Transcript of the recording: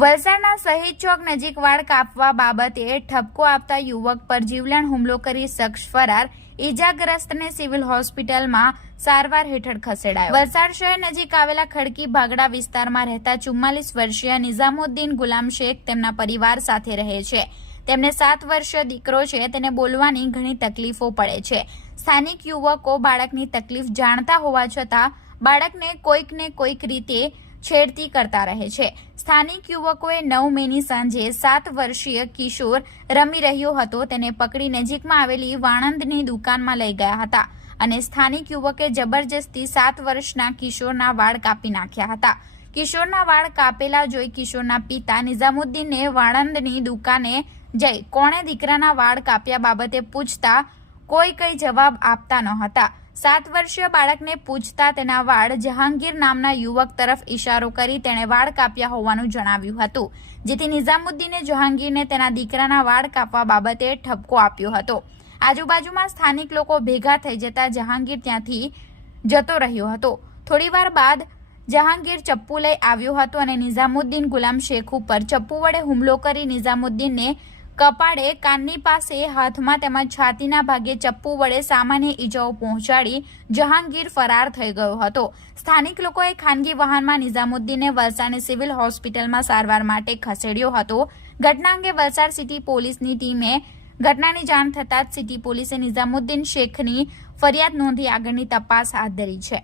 વલસાડના શહીદ ચોક નજીક વાળ કાપવા બાબતે ઠપકો આપતા યુવક પર જીવલેણ હુમલો કરી શખ્સ ફરાર. ઈજાગ્રસ્તને સિવિલ હોસ્પિટલમાં સારવાર હેઠળ ખસેડાયો. વલસાડ શહેર નજીક આવેલા ખડકી ભાગડા વિસ્તારમાં રહેતા ચુમ્માલીસ વર્ષીય નિઝામુદ્દીન ગુલામ શેખ તેમના પરિવાર સાથે રહે છે. તેમને સાત વર્ષીય દીકરો છે. તેને બોલવાની ઘણી તકલીફો પડે છે. સ્થાનિક યુવકો બાળકની તકલીફ જાણતા હોવા છતાં બાળકને કોઈક ને કોઈક રીતે છેડતી કરતા રહે છે. સ્થાનિક યુવકોએ નવ મેની સાંજે સાત વર્ષીય કિશોર રમી રહ્યો હતો. તેને પકડી નજીકમાં આવેલી વાણંદની દુકાનમાં લઈ ગયા હતા અને સ્થાનિક યુવકે જબરજસ્તી સાત વર્ષના કિશોરના વાળ કાપી નાખ્યા હતા. કિશોરના વાળ કાપેલા જોઈ કિશોરના પિતા નિઝામુદ્દીનને વાણંદની દુકાને જઈ કોણે દીકરાના વાળ કાપ્યા બાબતે પૂછતા કોઈ કંઈ જવાબ આપતા ન હતા સાત વર્ષીય બાળકને પૂછતા તેના વાળ જહાંગીર નામના યુવક તરફ ઇશારો કરી તેણે વાળ કાપ્યા હોવાનું જણાવ્યું હતું, જેથી નિઝામુદ્દીને જહાંગીરને તેના દીકરાના વાળ કાપવા બાબતે ઠપકો આપ્યો હતો. આજુબાજુમાં સ્થાનિક લોકો ભેગા થઈ જતા જહાંગીર ત્યાંથી જતો રહ્યો હતો. થોડીવાર બાદ જહાંગીર ચપ્પુ લઈ આવ્યો હતો અને નિઝામુદ્દીન ગુલામ શેખ ઉપર ચપ્પુ વડે હુમલો કરી નિઝામુદ્દીનને કપાળે કાનની પાસે હાથમાં તેમજ છાતીના ભાગે ચપ્પુ વડે સામાન્ય ઈજાઓ પહોંચાડી જહાંગીર ફરાર થઈ ગયો હતો. સ્થાનિક લોકોએ ખાનગી વાહનમાં નિઝામુદ્દીનને વલસાડની સિવિલ હોસ્પિટલમાં સારવાર માટે ખસેડ્યો હતો. ઘટના અંગે વલસાડ સિટી પોલીસની ટીમે ઘટનાની જાણ થતાં જ સિટી પોલીસે નિઝામુદ્દીન શેખની ફરિયાદ નોંધી આગળની તપાસ હાથ ધરી છે.